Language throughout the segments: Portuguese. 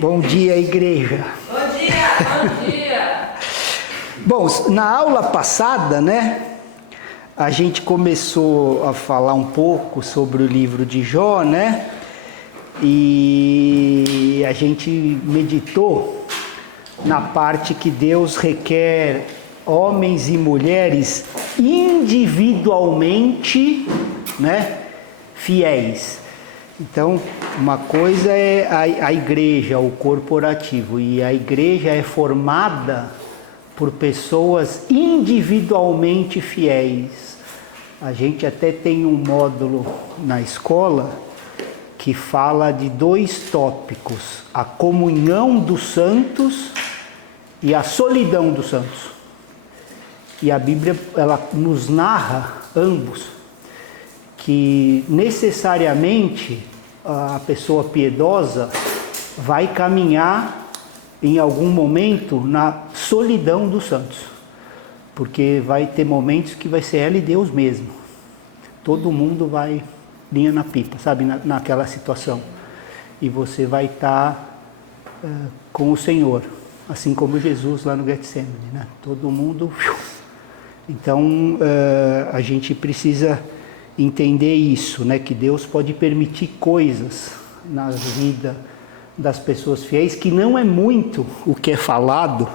Bom dia, igreja. Bom dia, bom dia. Bom, na aula passada, né, a gente começou a falar um pouco sobre o livro de Jó, né, e a gente meditou na parte que Deus requer homens e mulheres individualmente, né, fiéis. Então, uma coisa é a igreja, o corporativo, e a igreja é formada por pessoas individualmente fiéis. A gente até tem um módulo na escola que fala de dois tópicos: a comunhão dos santos e a solidão dos santos. E a Bíblia, ela nos narra ambos, que necessariamente a pessoa piedosa vai caminhar em algum momento na solidão dos santos, porque vai ter momentos que vai ser ela e Deus mesmo, todo mundo vai linha na pipa, sabe, naquela situação, e você vai estar com o Senhor, assim como Jesus lá no Getsemane, né? Todo mundo. Então a gente precisa entender isso, né? Que Deus pode permitir coisas na vida das pessoas fiéis, que não é muito o que é falado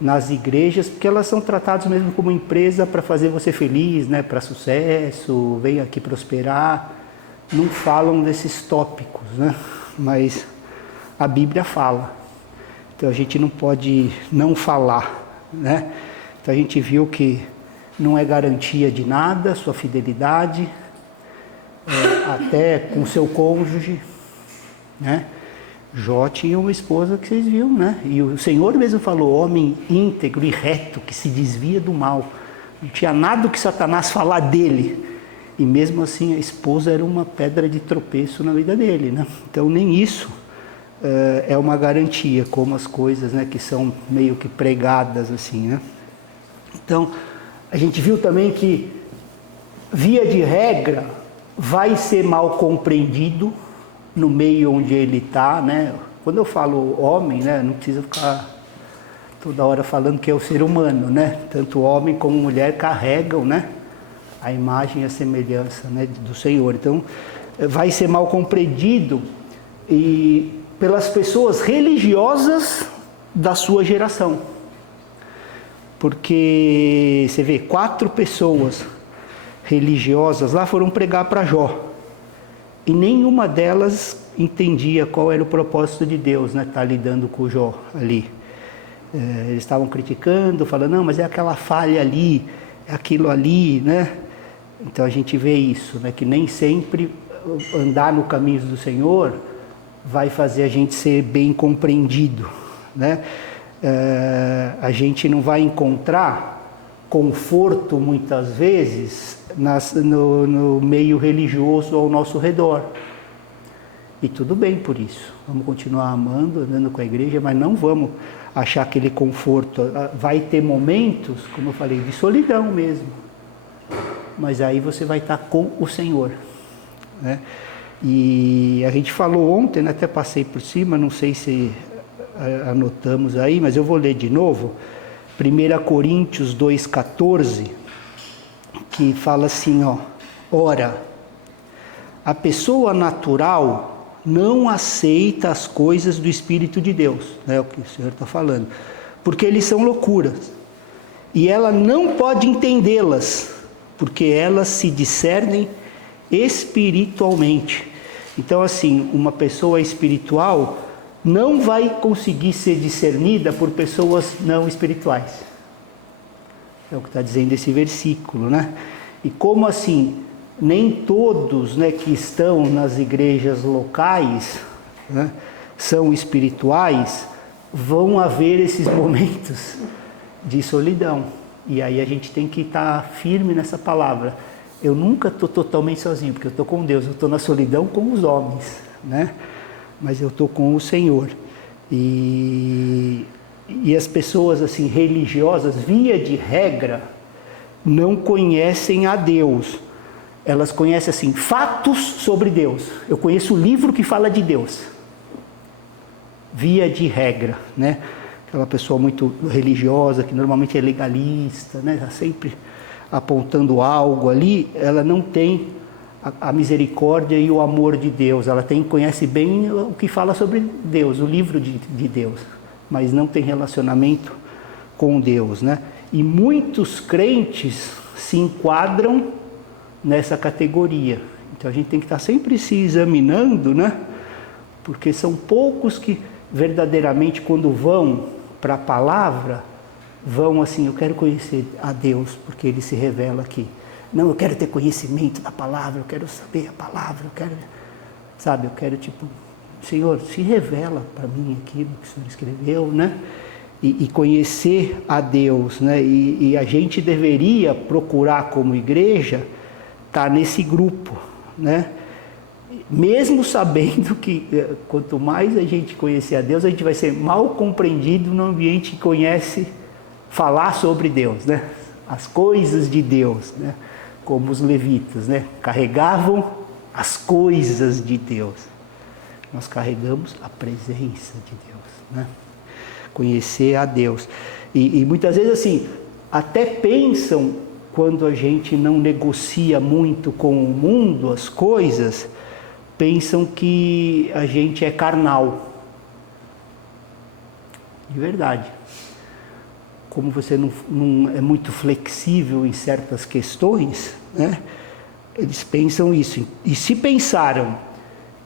nas igrejas, porque elas são tratadas mesmo como empresa para fazer você feliz, né? Para sucesso, vem aqui prosperar. Não falam desses tópicos, né? Mas a Bíblia fala. Então a gente não pode não falar, né? Então a gente viu que não é garantia de nada sua fidelidade, até com seu cônjuge, né? Jó tinha uma esposa que vocês viram, né? E o Senhor mesmo falou: homem íntegro e reto, que se desvia do mal. Não tinha nada que Satanás falar dele. E mesmo assim a esposa era uma pedra de tropeço na vida dele, né? Então nem isso é uma garantia, como as coisas, né, que são meio que pregadas assim, né? Então a gente viu também que, via de regra, vai ser mal compreendido no meio onde ele está, né? Quando eu falo homem, né, não precisa ficar toda hora falando que é o ser humano, né? Tanto homem como mulher carregam, né, a imagem e a semelhança, né, do Senhor. Então, vai ser mal compreendido e pelas pessoas religiosas da sua geração. Porque você vê, 4 pessoas religiosas lá foram pregar para Jó. E nenhuma delas entendia qual era o propósito de Deus, né? Tá lidando com o Jó ali. Eles estavam criticando, falando: não, mas é aquela falha ali, é aquilo ali, né? Então a gente vê isso, né? Que nem sempre andar no caminho do Senhor vai fazer a gente ser bem compreendido, né? A gente não vai encontrar conforto muitas vezes no meio religioso ao nosso redor, e tudo bem por isso, vamos continuar amando, andando com a igreja, mas não vamos achar aquele conforto. Vai ter momentos, como eu falei, de solidão mesmo, mas aí você vai estar com o Senhor, né? E a gente falou ontem, né, até passei por cima, não sei se anotamos aí, mas eu vou ler de novo, 1 Coríntios 2,14, que fala assim, ó: ora, a pessoa natural não aceita as coisas do Espírito de Deus, né, o que o Senhor está falando, porque eles são loucuras, e ela não pode entendê-las, porque elas se discernem espiritualmente. Então, assim, uma pessoa espiritual não vai conseguir ser discernida por pessoas não espirituais. É o que está dizendo esse versículo, né? E como assim, nem todos, né, que estão nas igrejas locais, né, são espirituais, vão haver esses momentos de solidão. E aí a gente tem que estar firme nessa palavra. Eu nunca estou totalmente sozinho, porque eu estou com Deus, eu estou na solidão com os homens, né? Mas eu estou com o Senhor. E as pessoas assim religiosas, via de regra, não conhecem a Deus. Elas conhecem assim fatos sobre Deus. Eu conheço o livro que fala de Deus. via de regra, né? Aquela pessoa muito religiosa, que normalmente é legalista, né? Está sempre apontando algo ali, ela não tem a misericórdia e o amor de Deus. Ela conhece bem o que fala sobre Deus, o livro de Deus, mas não tem relacionamento com Deus, né? E muitos crentes se enquadram nessa categoria. Então a gente tem que estar sempre se examinando, né? Porque são poucos que verdadeiramente, quando vão para a palavra, vão assim: eu quero conhecer a Deus porque Ele se revela aqui. Não, eu quero ter conhecimento da palavra, eu quero saber a palavra, eu quero, sabe, eu quero tipo, Senhor, se revela para mim aquilo que o Senhor escreveu, né? E conhecer a Deus, né? E a gente deveria procurar como igreja estar nesse grupo, né? Mesmo sabendo que quanto mais a gente conhecer a Deus, a gente vai ser mal compreendido no ambiente que conhece falar sobre Deus, né? As coisas de Deus, né? Como os levitas, né? Carregavam as coisas de Deus. Nós carregamos a presença de Deus, né? Conhecer a Deus. E muitas vezes assim, até pensam, quando a gente não negocia muito com o mundo as coisas, pensam que a gente é carnal. De verdade. Como você não é muito flexível em certas questões, né? Eles pensam isso. E se pensaram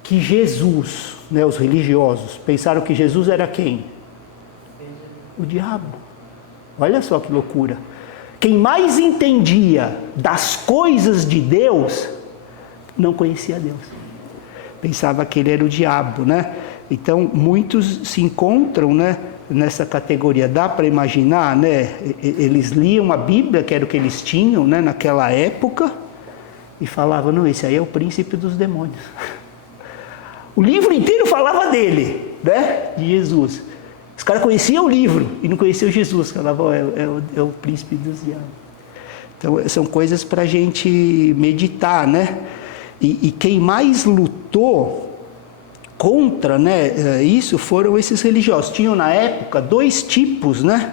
que Jesus, né, os religiosos, pensaram que Jesus era quem? O diabo. Olha só que loucura. Quem mais entendia das coisas de Deus, não conhecia Deus. Pensava que ele era o diabo, né? Então, muitos se encontram, né, nessa categoria. Dá para imaginar, né? Eles liam a Bíblia, que era o que eles tinham, né, naquela época, e falavam: não, esse aí é o príncipe dos demônios. O livro inteiro falava dele, né? De Jesus. Os caras conheciam o livro e não conheciam Jesus. Falavam: é o príncipe dos diabos. Então, são coisas para a gente meditar, né? E quem mais lutou contra, né, isso foram esses religiosos. Tinham na época 2 tipos, né?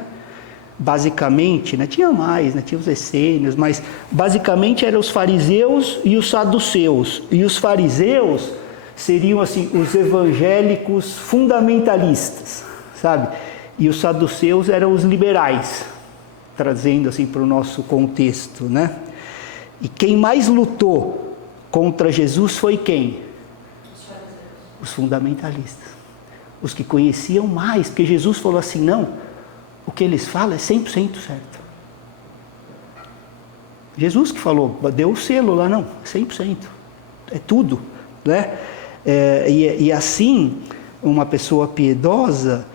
Basicamente, né? Tinha mais, né? Tinha os essênios, mas basicamente eram os fariseus e os saduceus. E os fariseus seriam assim os evangélicos fundamentalistas, sabe? E os saduceus eram os liberais, trazendo assim para o nosso contexto, né? E quem mais lutou contra Jesus foi quem? Os fundamentalistas. Os que conheciam mais, porque Jesus falou assim: não, o que eles falam é 100% certo. Jesus que falou, deu o selo lá, não, 100%, é tudo, né? E assim, uma pessoa piedosa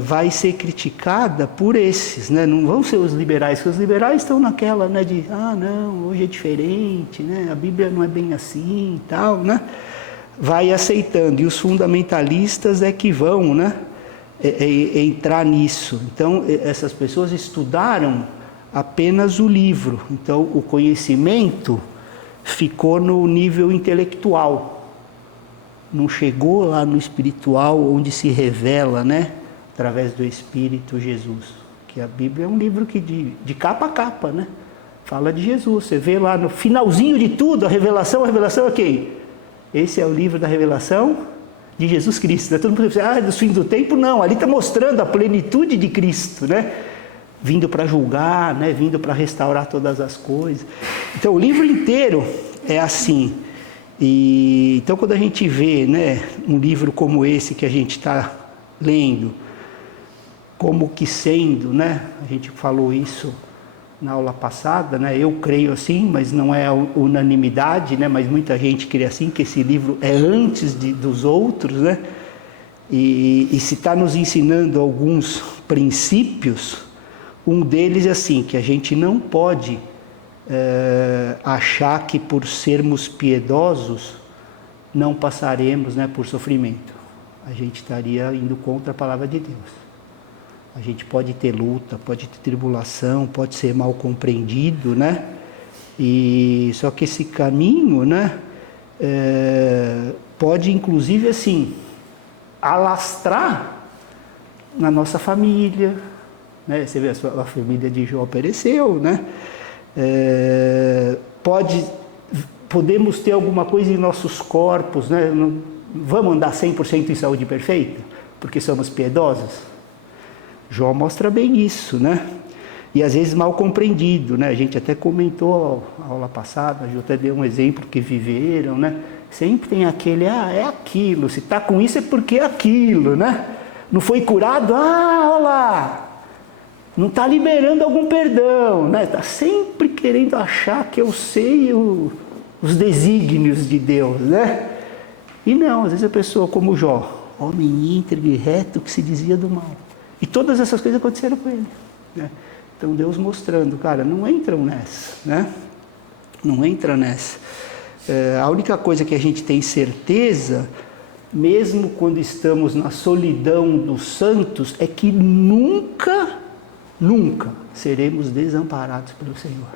vai ser criticada por esses, né? Não vão ser os liberais, porque os liberais estão naquela, né, de não, hoje é diferente, né? A Bíblia não é bem assim e tal, né? Vai aceitando, e os fundamentalistas é que vão, né, entrar nisso. Então, essas pessoas estudaram apenas o livro, então o conhecimento ficou no nível intelectual, não chegou lá no espiritual, onde se revela, né, através do Espírito Jesus. Que a Bíblia é um livro que de capa a capa, né, fala de Jesus. Você vê lá no finalzinho de tudo, a revelação é quem? Esse é o livro da revelação de Jesus Cristo. Todo mundo pensa: dos fins do tempo, não. Ali está mostrando a plenitude de Cristo, né? Vindo para julgar, né? Vindo para restaurar todas as coisas. Então, o livro inteiro é assim. E então, quando a gente vê, né, um livro como esse que a gente está lendo, como que sendo, né? A gente falou isso na aula passada, né? Eu creio assim, mas não é unanimidade, né? Mas muita gente crê assim, que esse livro é antes dos outros, né? E se está nos ensinando alguns princípios, um deles é assim, que a gente não pode achar que por sermos piedosos não passaremos, né, por sofrimento. A gente estaria indo contra a palavra de Deus. A gente pode ter luta, pode ter tribulação, pode ser mal compreendido, né? E só que esse caminho, né, pode inclusive assim alastrar na nossa família, né? Você vê, a família de Jó pereceu, né? Podemos ter alguma coisa em nossos corpos, né? Não vamos andar 100% em saúde perfeita, porque somos piedosos. Jó mostra bem isso, né? E às vezes mal compreendido, né? A gente até comentou a aula passada, a Ju até deu um exemplo que viveram, né? Sempre tem aquele, é aquilo, se está com isso é porque é aquilo, né? Não foi curado, olha lá, não está liberando algum perdão, né? Está sempre querendo achar que eu sei os desígnios de Deus, né? E não, às vezes a pessoa como Jó, homem íntegro e reto que se dizia do mal. E todas essas coisas aconteceram com ele, né? Então Deus mostrando, cara, não entram nessa, né? Não entra nessa. A única coisa que a gente tem certeza, mesmo quando estamos na solidão dos santos, é que nunca seremos desamparados pelo Senhor.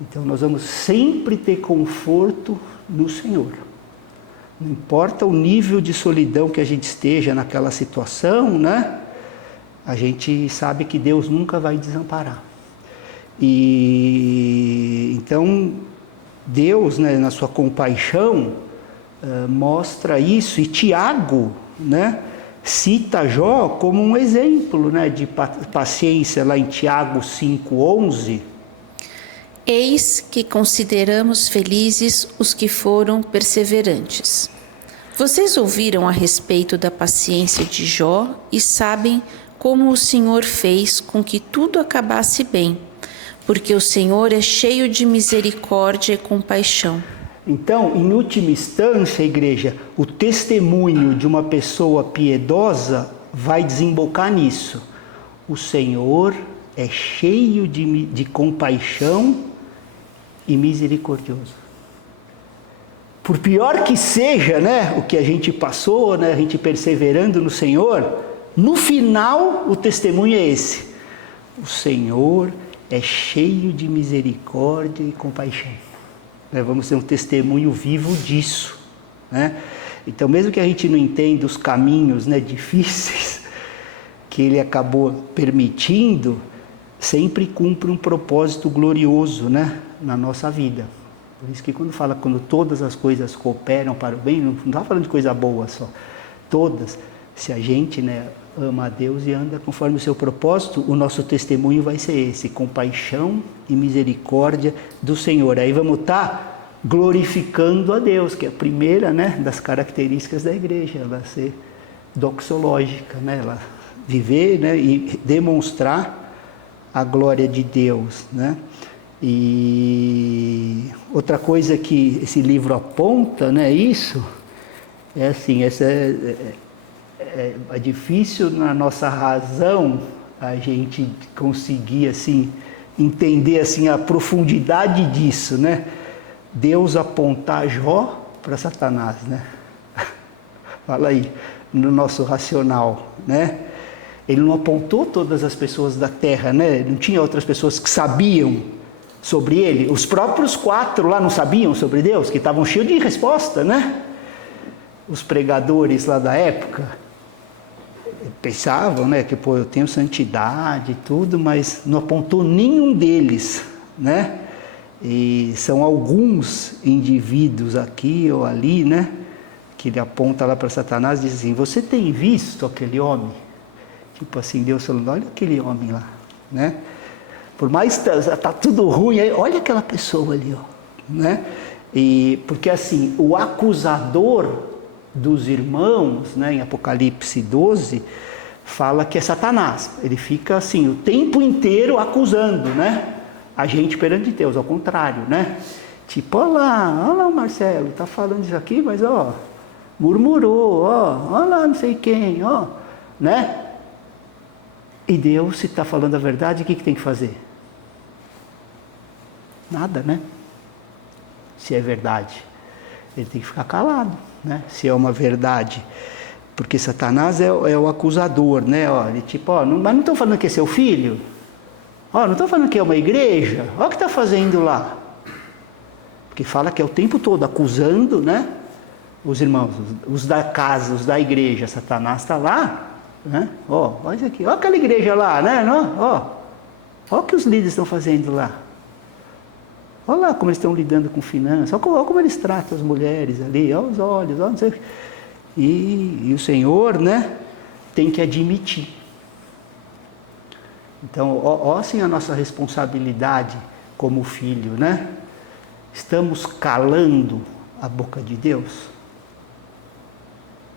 Então nós vamos sempre ter conforto no Senhor. Não importa o nível de solidão que a gente esteja naquela situação, né? A gente sabe que Deus nunca vai desamparar. E então Deus, né, na sua compaixão, mostra isso. E Tiago, né, cita Jó como um exemplo, né, de paciência, lá em Tiago 5:11. Eis que consideramos felizes os que foram perseverantes. Vocês ouviram a respeito da paciência de Jó e sabem como o Senhor fez com que tudo acabasse bem, porque o Senhor é cheio de misericórdia e compaixão. Então, em última instância, igreja, o testemunho de uma pessoa piedosa vai desembocar nisso. O Senhor é cheio de compaixão e misericordioso. Por pior que seja, né, o que a gente passou, né, a gente perseverando no Senhor, no final o testemunho é esse. O Senhor é cheio de misericórdia e compaixão. Vamos ter um testemunho vivo disso, né? Então, mesmo que a gente não entenda os caminhos, né, difíceis que Ele acabou permitindo, sempre cumpre um propósito glorioso, né, na nossa vida. Por isso que quando todas as coisas cooperam para o bem, não está falando de coisa boa só. Todas, se a gente, né, ama a Deus e anda conforme o seu propósito, o nosso testemunho vai ser esse, compaixão e misericórdia do Senhor. Aí vamos estar glorificando a Deus, que é a primeira, né, das características da igreja, ela ser doxológica, né, ela viver, né, e demonstrar a glória de Deus, né. E outra coisa que esse livro aponta, né, isso, é assim, é difícil na nossa razão a gente conseguir assim entender assim a profundidade disso, né? Deus apontar Jó para Satanás, né? Fala aí, no nosso racional, né? Ele não apontou todas as pessoas da terra, né? Não tinha outras pessoas que sabiam sobre ele. Os próprios 4 lá não sabiam sobre Deus, que estavam cheios de resposta, né? Os pregadores lá da época pensavam, né, que pô, eu tenho santidade e tudo, mas não apontou nenhum deles, né? E são alguns indivíduos aqui ou ali, né, que ele aponta lá para Satanás e diz assim: você tem visto aquele homem? Tipo assim, Deus falando, olha aquele homem lá, né? Por mais que tá tudo ruim, olha aquela pessoa ali, ó, né? E porque assim, o acusador dos irmãos, né, em Apocalipse 12, fala que é Satanás. Ele fica assim, o tempo inteiro acusando, né, a gente perante Deus, ao contrário, né? Tipo, olha lá o Marcelo, tá falando isso aqui, mas ó, murmurou, olha lá não sei quem, ó, né? E Deus, se está falando a verdade, o que tem que fazer? Nada, né? Se é verdade, ele tem que ficar calado, né? Se é uma verdade, porque Satanás é o acusador, né? Ó, ele tipo, mas não estão falando que é seu filho? Não estão falando que é uma igreja? Olha o que está fazendo lá. Porque fala que é o tempo todo acusando, né? os irmãos, os da casa, os da igreja, Satanás está lá, né? Ó, olha isso aqui, olha aquela igreja lá, né? Ó o que os líderes estão fazendo lá. Olha lá como eles estão lidando com finanças, olha como eles tratam as mulheres ali, olha os olhos, olha não sei o que. E o Senhor, né, tem que admitir. Então, ó assim a nossa responsabilidade como filho, né? Estamos calando a boca de Deus?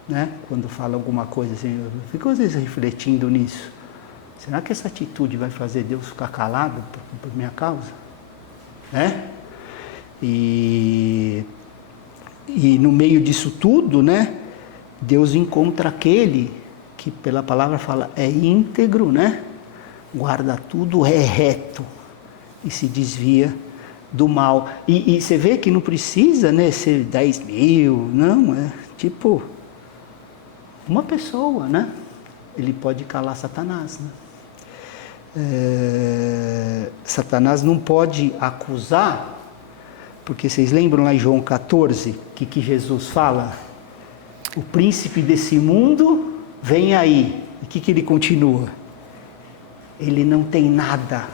Né? Quando fala alguma coisa assim, eu fico às vezes refletindo nisso. Será que essa atitude vai fazer Deus ficar calado por minha causa? Né? E no meio disso tudo, né, Deus encontra aquele que pela palavra fala é íntegro, né? Guarda tudo, é reto e se desvia do mal. E você vê que não precisa, né, ser 10 mil, não, é tipo uma pessoa, né? Ele pode calar Satanás, né? Satanás não pode acusar, porque vocês lembram lá em João 14, que Jesus fala? O príncipe desse mundo vem aí. E o que ele continua? Ele não tem nada.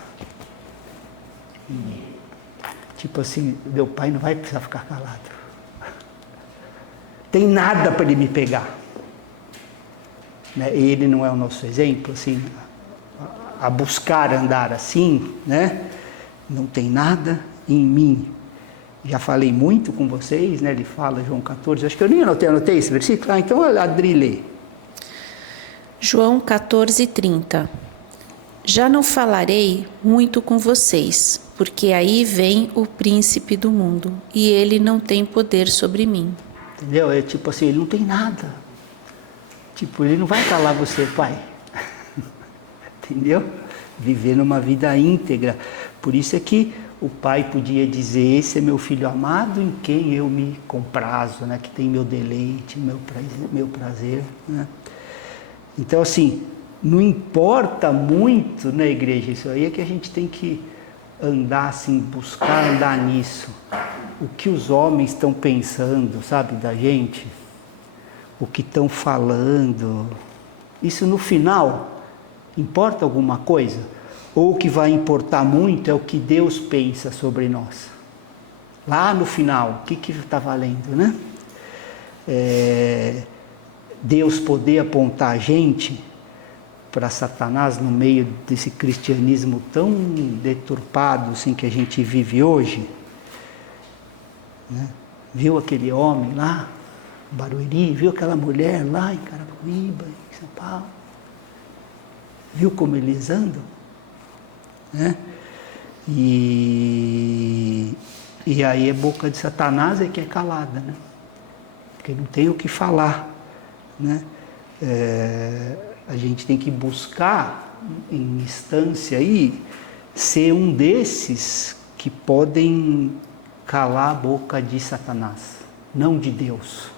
Tipo assim, meu pai não vai precisar ficar calado. Tem nada para ele me pegar. Né? Ele não é o nosso exemplo, assim, a buscar andar assim, né? Não tem nada em mim. Já falei muito com vocês, né? Ele fala, João 14, acho que eu nem anotei esse versículo. Ah, então a Adri lê. João 14:30. Já não falarei muito com vocês, porque aí vem o príncipe do mundo, e ele não tem poder sobre mim. Entendeu? É tipo assim, ele não tem nada. Tipo, ele não vai calar você, pai. Entendeu? Viver numa vida íntegra. Por isso é que o pai podia dizer, esse é meu filho amado em quem eu me comprazo, né? Que tem meu deleite, meu prazer. Né? Então, assim, não importa muito, né, igreja? Isso aí é que a gente tem que andar assim, buscar andar nisso. O que os homens estão pensando, sabe, da gente? O que estão falando. Isso no final importa alguma coisa? Ou o que vai importar muito é o que Deus pensa sobre nós? Lá no final, o que está valendo, né? Deus poder apontar a gente para Satanás no meio desse cristianismo tão deturpado assim, que a gente vive hoje, né? Viu aquele homem lá, Barueri, viu aquela mulher lá em Carapicuíba, em São Paulo, viu como eles andam, né? E aí a boca de Satanás é que é calada, né? Porque não tem o que falar, né? A gente tem que buscar em instância aí ser um desses que podem calar a boca de Satanás, não de Deus,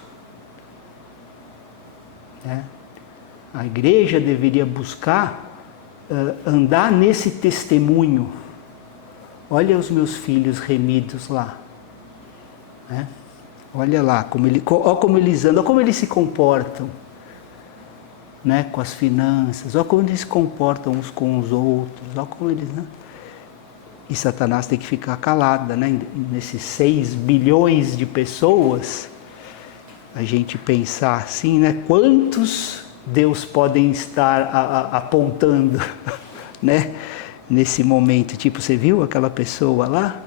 né? A igreja deveria buscar andar nesse testemunho. Olha os meus filhos remidos lá, né? Olha lá como eles andam, olha como eles se comportam, né, com as finanças, olha como eles se comportam uns com os outros, olha como eles, né? E Satanás tem que ficar calado, né? Nesses 6 bilhões de pessoas, a gente pensar assim, né? Quantos Deus podem estar apontando, né? Nesse momento, tipo, você viu aquela pessoa lá?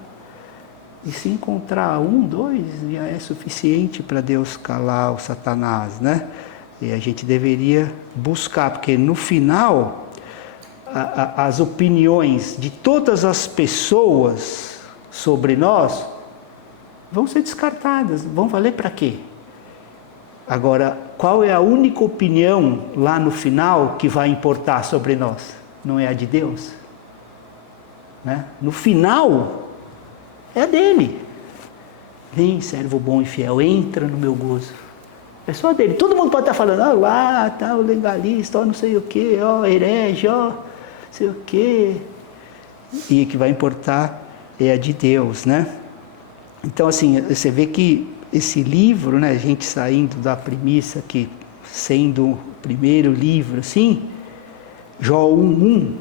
E se encontrar 1, 2, já é suficiente para Deus calar o Satanás, né? E a gente deveria buscar, porque no final, as opiniões de todas as pessoas sobre nós vão ser descartadas, vão valer para quê? Agora, qual é a única opinião lá no final que vai importar sobre nós? Não é a de Deus? Né? No final, é a dele. Vem, servo bom e fiel, entra no meu gozo. É só dele. Todo mundo pode estar falando, lá, tá o legalista, ó, não sei o quê, ó, herege, ó, não sei o quê. E o que vai importar é a de Deus, né? Então, assim, você vê que esse livro, né, a gente saindo da premissa que sendo o primeiro livro, assim, Jó 1:1,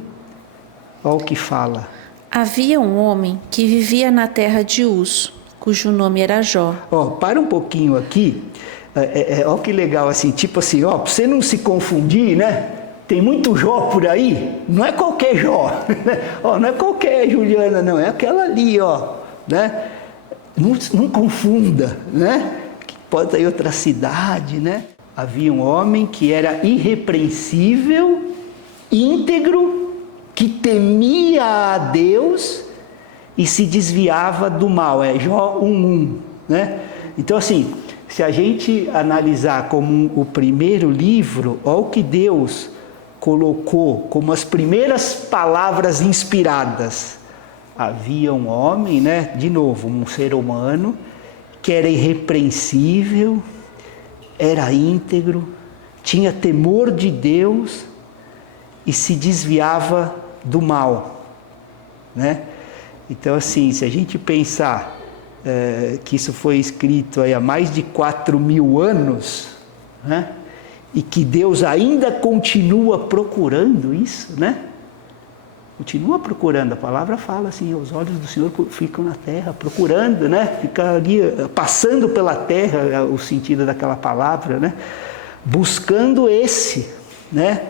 olha o que fala. Havia um homem que vivia na terra de Uz, cujo nome era Jó. Para um pouquinho aqui, olha que legal, assim, tipo assim, para você não se confundir, né? Tem muito Jó por aí, não é qualquer Jó, né? Não é qualquer Juliana, não, é aquela ali, né? Não confunda, né? Que pode ter outra cidade, né? Havia um homem que era irrepreensível, íntegro, que temia a Deus e se desviava do mal. É Jó 1:1, né? Então, assim, se a gente analisar como o primeiro livro, olha o que Deus colocou como as primeiras palavras inspiradas. Havia um homem, né? De novo, um ser humano, que era irrepreensível, era íntegro, tinha temor de Deus e se desviava do mal, né? Então, assim, se a gente pensar que isso foi escrito aí há mais de 4.000 anos, né? E que Deus ainda continua procurando isso, né? Continua procurando, a palavra fala assim, os olhos do Senhor ficam na terra, procurando, né? Fica ali, passando pela terra, o sentido daquela palavra, né? Buscando esse, né?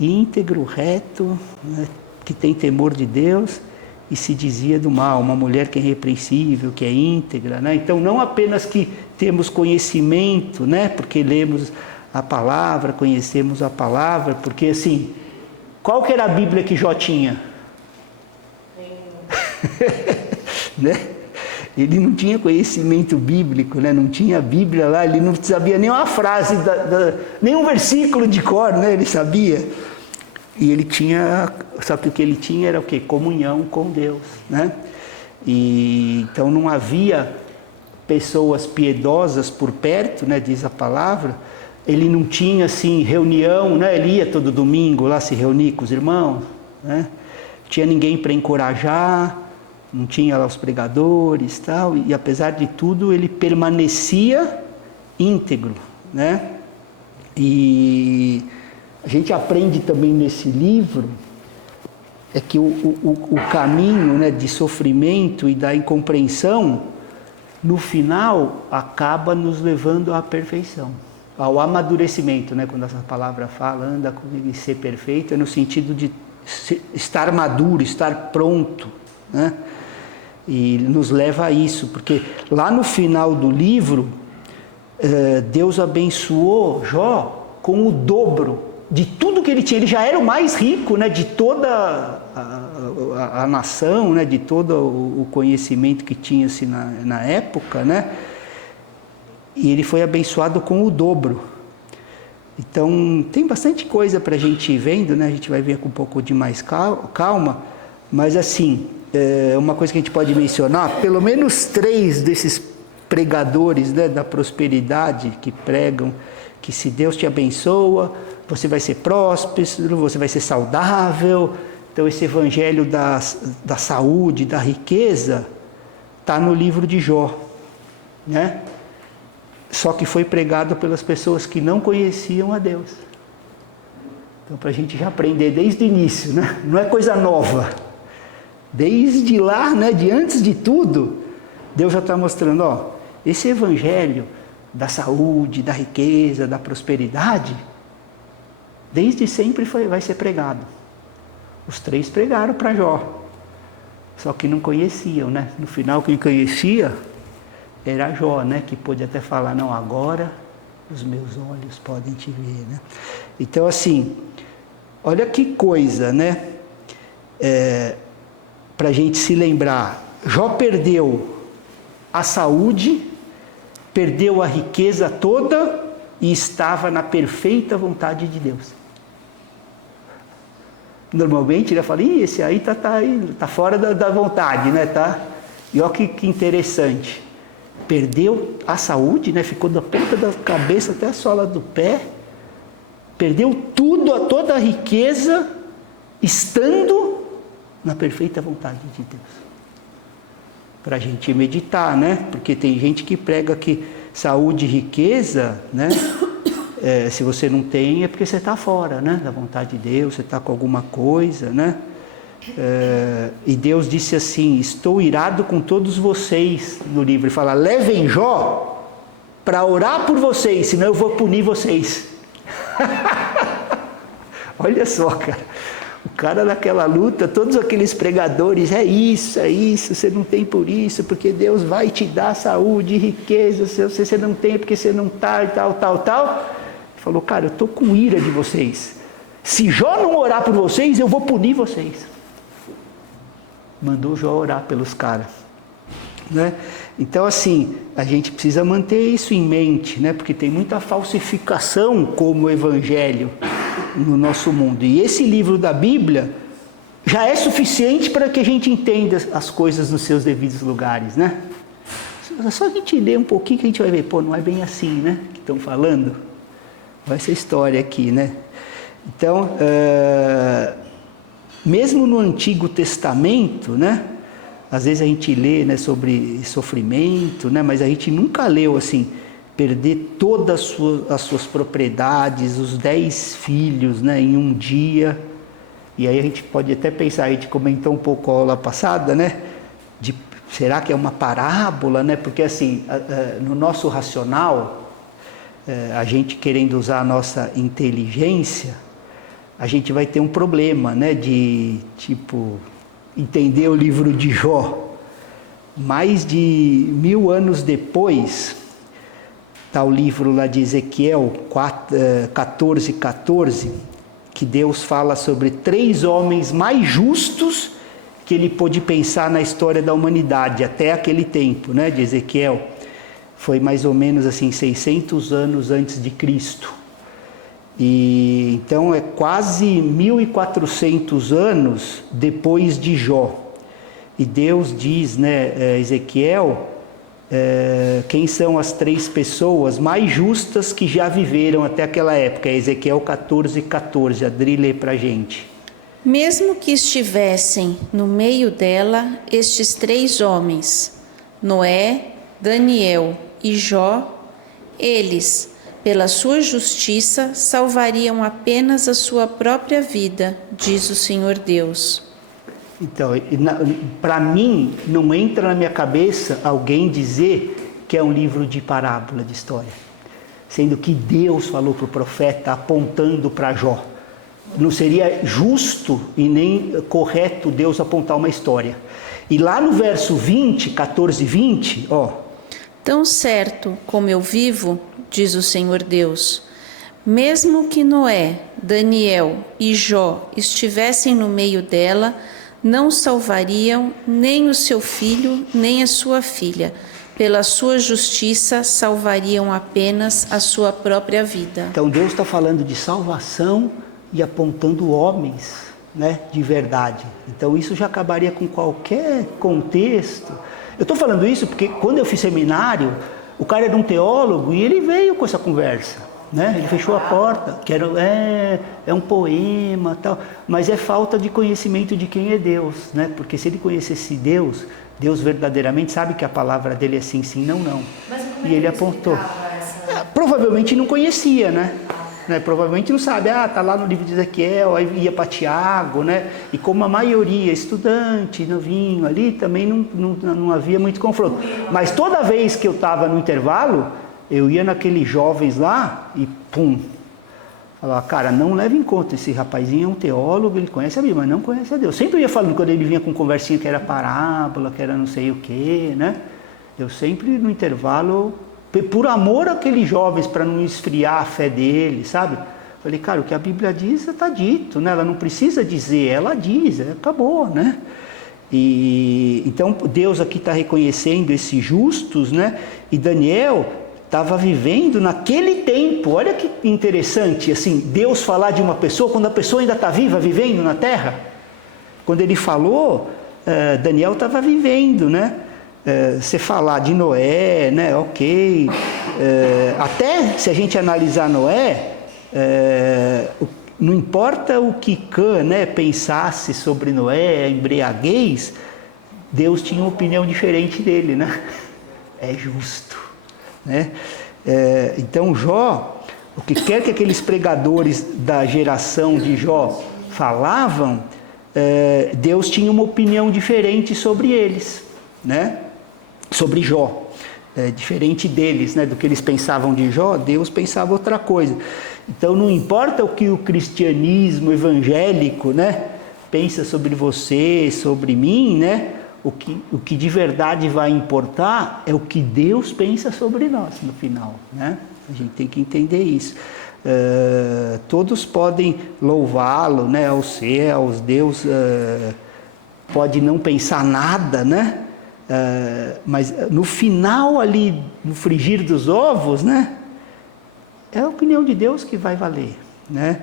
Íntegro, reto, né? Que tem temor de Deus e se desvia do mal, uma mulher que é irrepreensível, que é íntegra, né? Então, não apenas que temos conhecimento, né? Porque lemos a palavra, conhecemos a palavra, porque assim, qual que era a Bíblia que Jó tinha? Né? Ele não tinha conhecimento bíblico, né? Não tinha a Bíblia lá, ele não sabia nem uma frase, nem um versículo de cor, né? Ele sabia. E ele tinha, sabe que o que ele tinha era o quê? Comunhão com Deus, né? E então não havia pessoas piedosas por perto, né? Diz a palavra. Ele não tinha, assim, reunião, né? Ele ia todo domingo lá se reunir com os irmãos, né? Não tinha ninguém para encorajar, não tinha lá os pregadores e tal, e apesar de tudo ele permanecia íntegro, né? E a gente aprende também nesse livro que o caminho, né, de sofrimento e da incompreensão, no final, acaba nos levando à perfeição, ao amadurecimento, né? Quando essa palavra fala, anda comigo e ser perfeito, é no sentido de estar maduro, estar pronto, né? E nos leva a isso, porque lá no final do livro, Deus abençoou Jó com o dobro de tudo que ele tinha. Ele já era o mais rico, né, de toda a nação, né, de todo o conhecimento que tinha-se na época, né? E ele foi abençoado com o dobro. Então, tem bastante coisa para a gente ir vendo, né? A gente vai ver com um pouco de mais calma, mas assim, uma coisa que a gente pode mencionar, pelo menos 3 desses pregadores, né, da prosperidade que pregam que se Deus te abençoa, você vai ser próspero, você vai ser saudável. Então, esse evangelho da saúde, da riqueza, está no livro de Jó, né? Só que foi pregado pelas pessoas que não conheciam a Deus. Então, para a gente já aprender desde o início, né? Não é coisa nova. Desde lá, né, de antes de tudo, Deus já está mostrando, esse evangelho da saúde, da riqueza, da prosperidade, desde sempre vai ser pregado. Os 3 pregaram para Jó, só que não conheciam, né? No final, quem conhecia era Jó, né? Que pôde até falar, não, agora os meus olhos podem te ver, né? Então, assim, olha que coisa, né? Para a gente se lembrar, Jó perdeu a saúde, perdeu a riqueza toda e estava na perfeita vontade de Deus. Normalmente ele fala, esse aí tá fora da vontade, né? Tá? E olha que interessante. Perdeu a saúde, né? Ficou da ponta da cabeça até a sola do pé, perdeu tudo, toda a riqueza, estando na perfeita vontade de Deus. para a gente meditar, né? Porque tem gente que prega que saúde e riqueza, né? Se você não tem é porque você está fora, né? Da vontade de Deus, você está com alguma coisa, né? E Deus disse assim: estou irado com todos vocês, no livro. Ele fala: levem Jó para orar por vocês, senão eu vou punir vocês. Olha só, cara. O cara naquela luta, todos aqueles pregadores, é isso, você não tem por isso, porque Deus vai te dar saúde e riqueza, se você não tem porque você não está e tal. Ele falou: cara, eu estou com ira de vocês. Se Jó não orar por vocês, eu vou punir vocês. Mandou Jó orar pelos caras, né? Então, assim, a gente precisa manter isso em mente, né? Porque tem muita falsificação como o evangelho no nosso mundo. E esse livro da Bíblia já é suficiente para que a gente entenda as coisas nos seus devidos lugares, né? Só a gente ler um pouquinho que a gente vai ver, pô, não é bem assim, né? Que estão falando. Vai essa história aqui, né? Então, mesmo no Antigo Testamento, né? Às vezes a gente lê, né, sobre sofrimento, né? Mas a gente nunca leu assim, perder todas as suas propriedades, os 10 filhos, né, em um dia. E aí a gente pode até pensar, a gente comentou um pouco a aula passada, né? Será que é uma parábola, né? Porque assim, no nosso racional, a gente querendo usar a nossa inteligência, a gente vai ter um problema, né? De, tipo, entender o livro de Jó. Mais de 1000 anos depois, está o livro lá de Ezequiel 14:14, que Deus fala sobre 3 homens mais justos que ele pôde pensar na história da humanidade, até aquele tempo, né, de Ezequiel. Foi mais ou menos assim, 600 anos antes de Cristo. E então é quase 1400 anos depois de Jó. E Deus diz, né, Ezequiel, quem são as 3 pessoas mais justas que já viveram até aquela época. É Ezequiel 14:14. Adri, lê pra gente. Mesmo que estivessem no meio dela estes 3 homens, Noé, Daniel e Jó, eles, pela sua justiça, salvariam apenas a sua própria vida, diz o Senhor Deus. Então, para mim, não entra na minha cabeça alguém dizer que é um livro de parábola, de história. Sendo que Deus falou para o profeta apontando para Jó. Não seria justo e nem correto Deus apontar uma história. E lá no verso 20, 14:20, ó. Tão certo como eu vivo, diz o Senhor Deus, mesmo que Noé, Daniel e Jó estivessem no meio dela, não salvariam nem o seu filho, nem a sua filha. Pela sua justiça, salvariam apenas a sua própria vida. Então Deus está falando de salvação e apontando homens, né, de verdade. Então isso já acabaria com qualquer contexto. Eu estou falando isso porque quando eu fiz seminário, o cara era um teólogo e ele veio com essa conversa. Né? Ele fechou a porta, que é um poema, tal, mas é falta de conhecimento de quem é Deus, né? Porque se ele conhecesse Deus, Deus verdadeiramente sabe que a palavra dele é sim, sim, não, não. Mas como e ele apontou. Provavelmente não conhecia, né? Provavelmente não sabe, tá lá no livro de Ezequiel, aí ia para Tiago, né? E como a maioria estudante, novinho ali, também não havia muito confronto. Mas toda vez que eu estava no intervalo, eu ia naqueles jovens lá e pum, falava, cara, não leve em conta, esse rapazinho é um teólogo, ele conhece a Bíblia, mas não conhece a Deus. Sempre ia falando, quando ele vinha com conversinha que era parábola, que era não sei o quê, né? Eu sempre no intervalo, por amor àqueles jovens, para não esfriar a fé deles, sabe? Falei, cara, o que a Bíblia diz está dito, né? Ela não precisa dizer, ela diz, acabou, né? E então Deus aqui está reconhecendo esses justos, né? E Daniel estava vivendo naquele tempo. Olha que interessante, assim, Deus falar de uma pessoa quando a pessoa ainda está viva, vivendo na terra. Quando ele falou, Daniel estava vivendo, né? Você falar de Noé, né? Ok. Até se a gente analisar Noé, não importa o que Cã, né, pensasse sobre Noé, a embriaguez, Deus tinha uma opinião diferente dele, né? É justo, né? Então Jó, o que quer que aqueles pregadores da geração de Jó falavam, Deus tinha uma opinião diferente sobre eles, né? Sobre Jó. Diferente deles, né? Do que eles pensavam de Jó, Deus pensava outra coisa. Então não importa o que o cristianismo evangélico, né, pensa sobre você, sobre mim, né? O que de verdade vai importar é o que Deus pensa sobre nós no final, né? A gente tem que entender isso. Todos podem louvá-lo, né, aos céus, Deus pode não pensar nada, né? Mas no final ali, no frigir dos ovos, né? É a opinião de Deus que vai valer, né?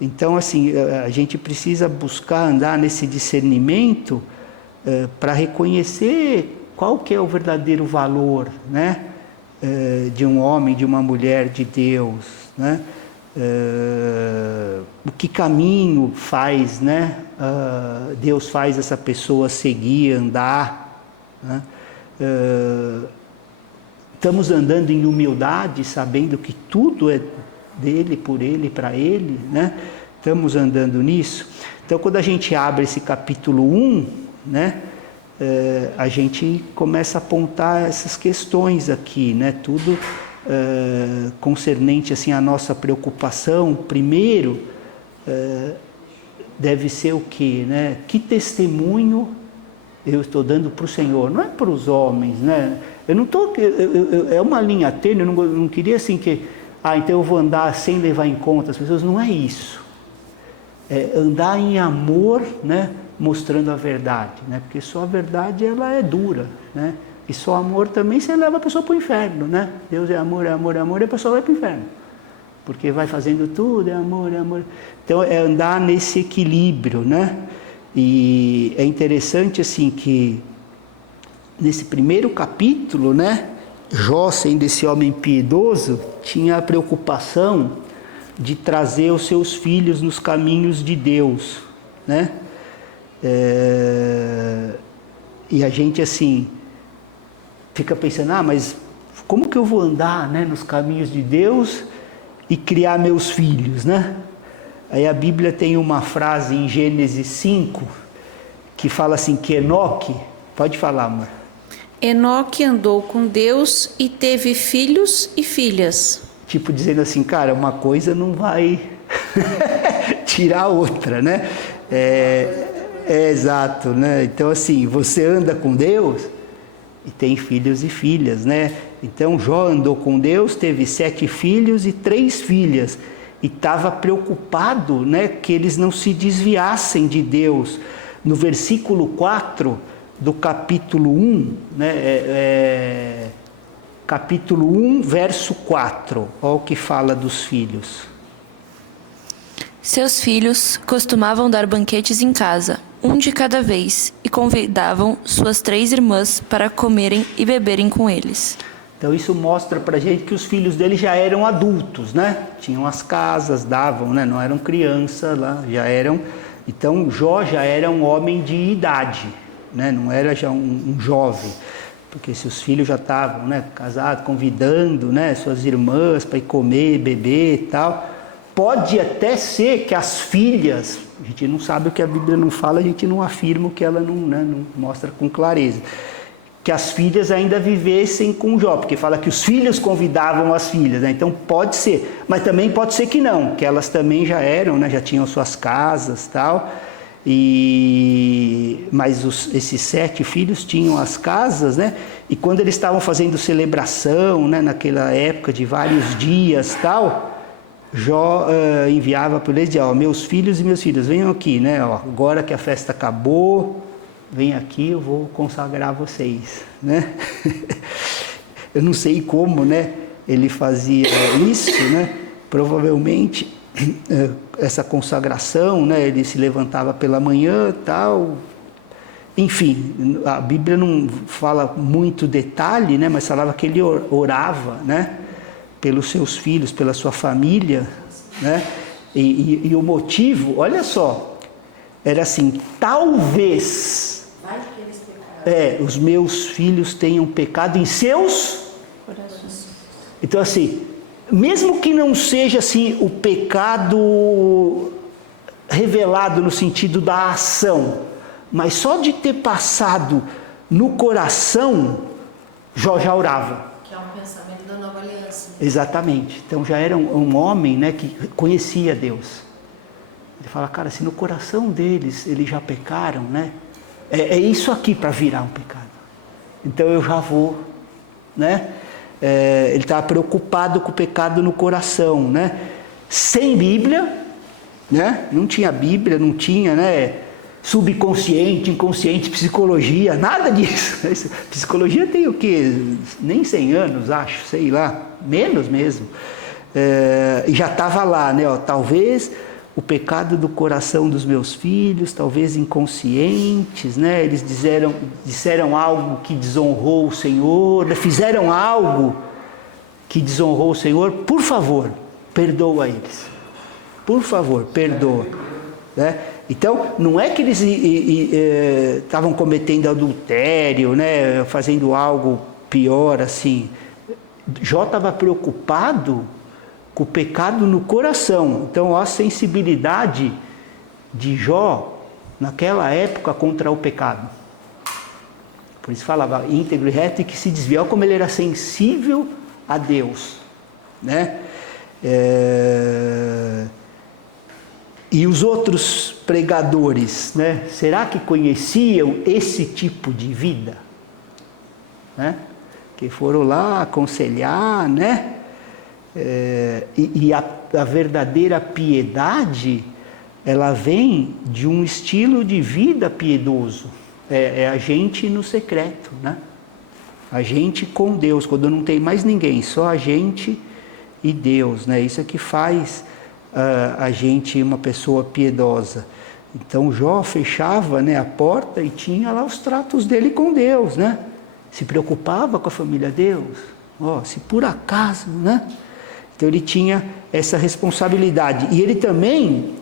Então, assim, a gente precisa buscar andar nesse discernimento para reconhecer qual que é o verdadeiro valor, né? De um homem, de uma mulher de Deus, né? O que caminho faz, né? Deus faz essa pessoa seguir, andar, né? Estamos andando em humildade, sabendo que tudo é dele, por ele, para ele, né? Estamos andando nisso. Então, quando a gente abre esse capítulo 1, né? A gente começa a apontar essas questões aqui, né? Tudo concernente assim, à nossa preocupação. Primeiro, deve ser o quê, né? Que testemunho eu estou dando para o Senhor, não é para os homens, né? Eu não estou, é uma linha tênue, eu não queria assim que, então eu vou andar sem levar em conta as pessoas, não é isso. É andar em amor, né? Mostrando a verdade, né? Porque só a verdade ela é dura, né? E só amor também você leva a pessoa para o inferno, né? Deus é amor, é amor, é amor, e a pessoa vai para o inferno. Porque vai fazendo tudo, é amor, é amor. Então é andar nesse equilíbrio, né? E é interessante assim que nesse primeiro capítulo, né, Jó, sendo esse homem piedoso, tinha a preocupação de trazer os seus filhos nos caminhos de Deus, né? E a gente assim fica pensando, mas como que eu vou andar, né, nos caminhos de Deus e criar meus filhos, né? Aí a Bíblia tem uma frase em Gênesis 5 que fala assim que Enoque, pode falar, amor. Enoque andou com Deus e teve filhos e filhas. Tipo dizendo assim, cara, uma coisa não vai tirar a outra, né? Exato, né? Então assim, você anda com Deus e tem filhos e filhas, né? Então Jó andou com Deus, teve 7 filhos e 3 filhas. E estava preocupado, né, que eles não se desviassem de Deus. No versículo 4 do capítulo 1, né, capítulo 1, verso 4, olha o que fala dos filhos. Seus filhos costumavam dar banquetes em casa, um de cada vez, e convidavam suas 3 irmãs para comerem e beberem com eles. Então isso mostra pra gente que os filhos dele já eram adultos, né? Tinham as casas, davam, né? Não eram crianças lá, já eram. Então Jó já era um homem de idade, né? Não era já um jovem, porque se os filhos já estavam, né, casados, convidando, né, suas irmãs para ir comer, beber e tal. Pode até ser que as filhas, a gente não sabe o que a Bíblia não fala, a gente não afirma o que ela não, né, não mostra com clareza. Que as filhas ainda vivessem com Jó, porque fala que os filhos convidavam as filhas, né? Então pode ser, mas também pode ser que não, que elas também já eram, né? Já tinham suas casas e tal, mas esses 7 filhos tinham as casas, né? E quando eles estavam fazendo celebração, né? Naquela época de vários dias tal, Jó enviava para eles e dizia, meus filhos e minhas filhas, venham aqui, né? Agora que a festa acabou, vem aqui, eu vou consagrar vocês, né? Eu não sei como, né? Ele fazia isso, né? Provavelmente essa consagração, né? Ele se levantava pela manhã, tal. Enfim, a Bíblia não fala muito detalhe, né? Mas falava que ele orava, né? Pelos seus filhos, pela sua família, né? E o motivo, olha só, era assim, talvez os meus filhos tenham pecado em seus Corações. Então, assim, mesmo que não seja assim o pecado revelado no sentido da ação, mas só de ter passado no coração, Jó já orava. Que é um pensamento da nova aliança. Exatamente. Então já era um homem, né, que conhecia Deus. Ele fala, cara, se no coração deles eles já pecaram, né? É isso aqui para virar um pecado. Então eu já vou, né? Ele estava preocupado com o pecado no coração, né? Sem Bíblia, né? Não tinha Bíblia, não tinha, né? Subconsciente, inconsciente, psicologia, nada disso. Psicologia tem o quê? Nem 100 anos, acho, sei lá, menos mesmo. E já estava lá, né? Ó, talvez o pecado do coração dos meus filhos, talvez inconscientes, né? Eles disseram algo que desonrou o Senhor, fizeram algo que desonrou o Senhor, por favor, perdoa eles. Por favor, perdoa. Né? Então, não é que eles estavam cometendo adultério, né? Fazendo algo pior, assim. Jó estava preocupado com o pecado no coração. Então, a sensibilidade de Jó naquela época contra o pecado. Por isso falava íntegro e reto e que se desviou, como ele era sensível a Deus, né? E os outros pregadores, né? Será que conheciam esse tipo de vida, né? Que foram lá aconselhar, né? E a verdadeira piedade, ela vem de um estilo de vida piedoso. É a gente no secreto, né? A gente com Deus, quando não tem mais ninguém, só a gente e Deus, né? Isso é que faz a gente uma pessoa piedosa. Então Jó fechava, né, a porta e tinha lá os tratos dele com Deus, né? Se preocupava com a família de Deus. Se por acaso, né? Então ele tinha essa responsabilidade. E ele também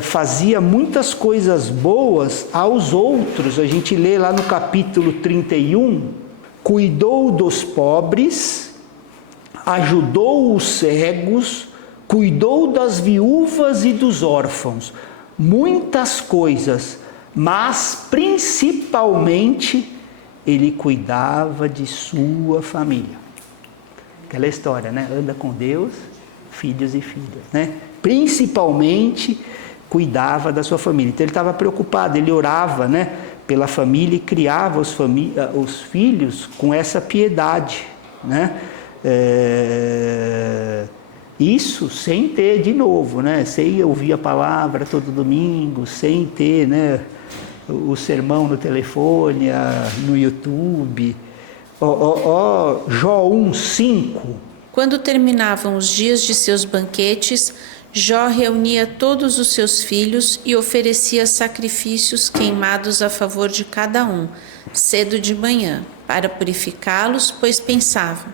fazia muitas coisas boas aos outros. A gente lê lá no capítulo 31, cuidou dos pobres, ajudou os cegos, cuidou das viúvas e dos órfãos. Muitas coisas, mas principalmente ele cuidava de sua família. Aquela história, né? Anda com Deus, filhos e filhas, né? Principalmente cuidava da sua família. Então ele estava preocupado, ele orava, né, pela família e criava os filhos com essa piedade, né? Isso sem ter, de novo, né, sem ouvir a palavra todo domingo, sem ter, né, o sermão no telefone, no YouTube. Jó 1:5. Quando terminavam os dias de seus banquetes, Jó reunia todos os seus filhos e oferecia sacrifícios queimados a favor de cada um, cedo de manhã, para purificá-los, pois pensava: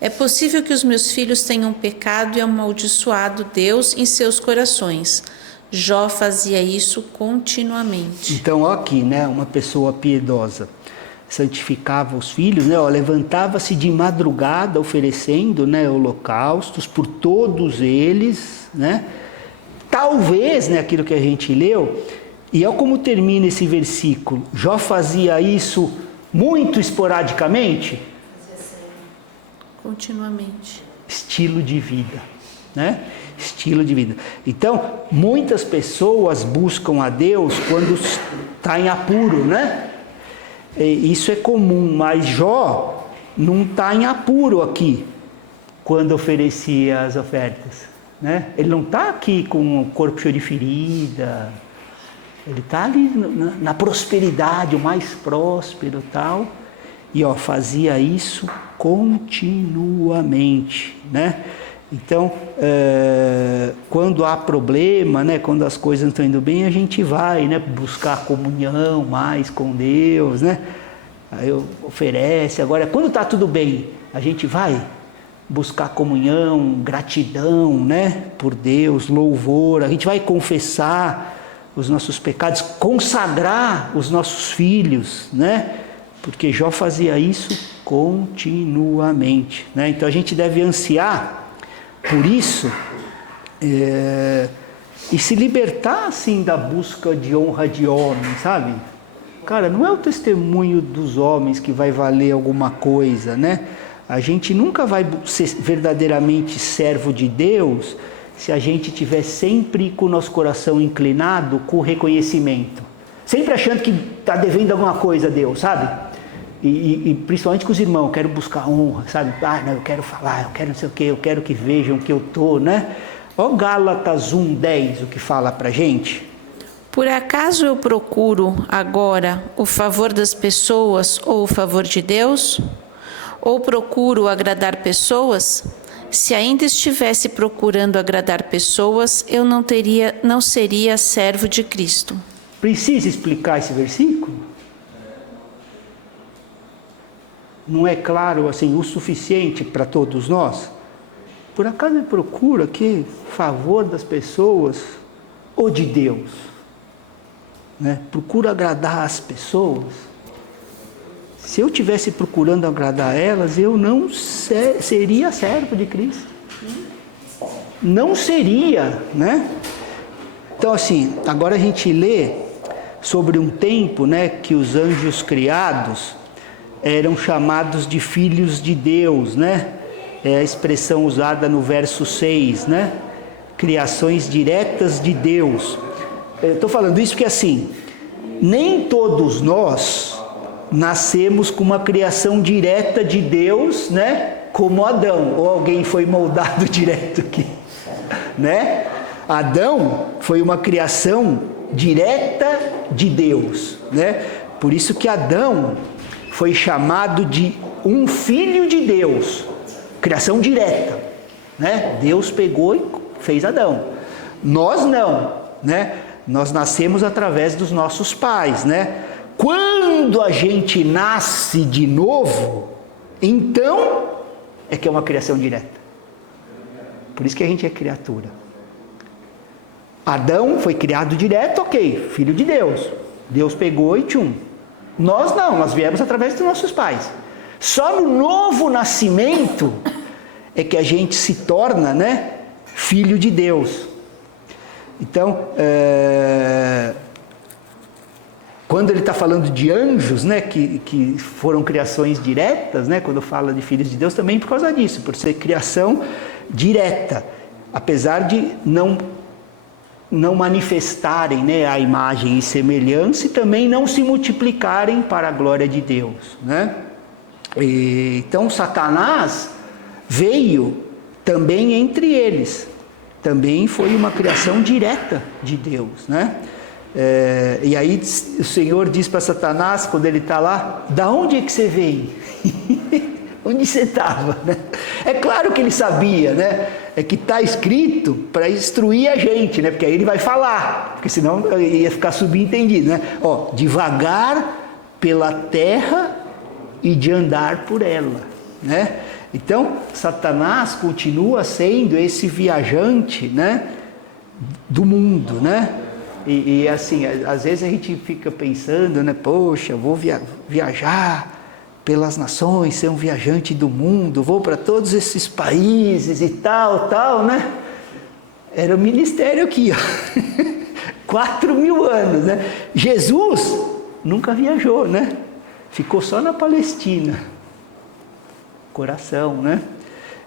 é possível que os meus filhos tenham pecado e amaldiçoado Deus em seus corações. Jó fazia isso continuamente. Então, aqui, né, uma pessoa piedosa santificava os filhos, né, levantava-se de madrugada oferecendo, né, holocaustos por todos eles, né? Talvez, né, aquilo que a gente leu, e olha como termina esse versículo, Jó fazia isso muito esporadicamente? Continuamente. Estilo de vida, né? Estilo de vida. Então, muitas pessoas buscam a Deus quando está em apuro, né? Isso é comum, mas Jó não está em apuro aqui quando oferecia as ofertas, né? Ele não está aqui com o corpo cheio de ferida, ele está ali na prosperidade, o mais próspero e tal, e fazia isso continuamente, né? Então, quando há problema, né, quando as coisas não estão indo bem, a gente vai, né, buscar comunhão mais com Deus, né? Aí oferece. Agora, quando está tudo bem, a gente vai buscar comunhão, gratidão, né, por Deus, louvor. A gente vai confessar os nossos pecados, consagrar os nossos filhos, né, porque Jó fazia isso continuamente, né? Então a gente deve ansiar por isso e se libertar assim da busca de honra de homens, sabe? Cara, não é o testemunho dos homens que vai valer alguma coisa, né? A gente nunca vai ser verdadeiramente servo de Deus se a gente tiver sempre com o nosso coração inclinado com o reconhecimento. Sempre achando que está devendo alguma coisa a Deus, sabe? E principalmente com os irmãos, eu quero buscar honra, sabe? Não, eu quero falar, eu quero não sei o quê, eu quero que vejam que eu estou, né? Ó Gálatas 1:10, o que fala pra gente. Por acaso eu procuro agora o favor das pessoas ou o favor de Deus? Ou procuro agradar pessoas? Se ainda estivesse procurando agradar pessoas, eu não seria servo de Cristo. Precisa explicar esse versículo? Não é claro assim o suficiente para todos nós? Por acaso ele procura aqui favor das pessoas ou de Deus? Né? Procura agradar as pessoas. Se eu estivesse procurando agradar elas, eu não seria servo de Cristo. Não seria, né? Então assim, agora a gente lê sobre um tempo, né, que os anjos criados eram chamados de filhos de Deus, né? É a expressão usada no verso 6, né? Criações diretas de Deus. Eu estou falando isso porque assim, nem todos nós nascemos com uma criação direta de Deus, né? Como Adão, ou alguém foi moldado direto aqui, né? Adão foi uma criação direta de Deus, né? Por isso que Adão foi chamado de um filho de Deus, criação direta, né? Deus pegou e fez Adão. Nós não, né? Nós nascemos através dos nossos pais, né? Quando a gente nasce de novo, então é que é uma criação direta. Por isso que a gente é criatura. Adão foi criado direto, ok, filho de Deus. Deus pegou e tchum. Nós não, nós viemos através dos nossos pais. Só no novo nascimento é que a gente se torna, né, filho de Deus. Então, quando ele está falando de anjos, né, que foram criações diretas, né, quando fala de filhos de Deus, também por causa disso, por ser criação direta, apesar de não manifestarem, né, a imagem e semelhança e também não se multiplicarem para a glória de Deus, né? Então Satanás veio também entre eles, também foi uma criação direta de Deus, né? E aí o Senhor diz para Satanás, quando ele está lá, da onde é que você veio? Onde você estava, né? É claro que ele sabia, né? É que está escrito para instruir a gente, né? Porque aí ele vai falar, porque senão ia ficar subentendido, né? Ó, devagar pela terra e de andar por ela, né? Então, Satanás continua sendo esse viajante, né? Do mundo, né? E assim, às vezes a gente fica pensando, né? Poxa, eu vou viajar pelas nações, ser um viajante do mundo, vou para todos esses países e tal, né? Era o ministério aqui, ó. 4.000 anos, né? Jesus nunca viajou, né? Ficou só na Palestina. Coração, né?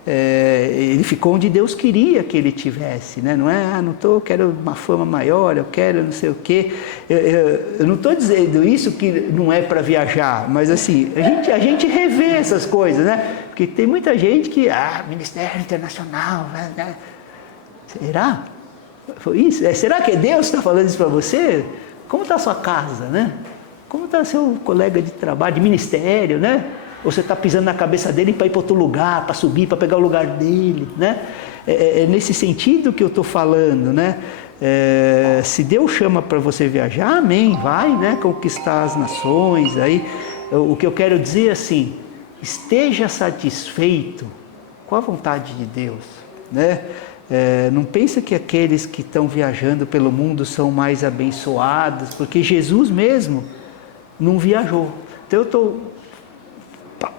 Ele ficou onde Deus queria que ele tivesse, né? Não é, quero uma fama maior, eu quero não sei o quê. Eu não estou dizendo isso que não é para viajar, mas assim, a gente revê essas coisas, né? Porque tem muita gente que, Ministério Internacional, né? Será? Foi isso? Será que Deus está falando isso para você? Como está a sua casa, né? Como está seu colega de trabalho, de ministério, né? Ou você está pisando na cabeça dele para ir para outro lugar, para subir, para pegar o lugar dele, né? É nesse sentido que eu estou falando, né? Se Deus chama para você viajar, amém, vai, né? Conquistar as nações, aí. O que eu quero dizer assim, esteja satisfeito com a vontade de Deus, né? Não pensa que aqueles que estão viajando pelo mundo são mais abençoados, porque Jesus mesmo não viajou. Então eu estou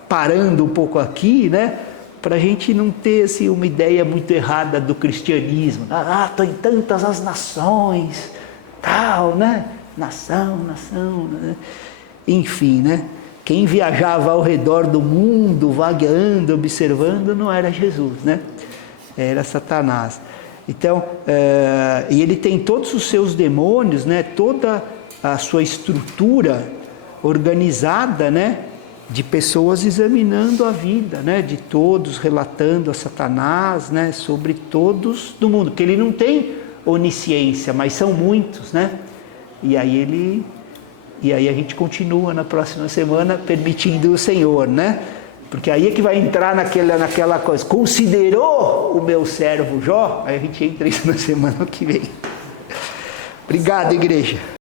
parando um pouco aqui, né? Para a gente não ter assim, uma ideia muito errada do cristianismo. Estão em tantas as nações, tal, né? Nação, né? Enfim, né? Quem viajava ao redor do mundo, vagueando, observando, não era Jesus, né? Era Satanás. Então, e ele tem todos os seus demônios, né? Toda a sua estrutura organizada, né? De pessoas examinando a vida, né? De todos, relatando a Satanás, né? Sobre todos do mundo, porque ele não tem onisciência, mas são muitos, né? E aí a gente continua na próxima semana, permitindo o Senhor, né? Porque aí é que vai entrar naquela coisa. Considerou o meu servo Jó? Aí a gente entra isso na semana que vem. Obrigado, igreja.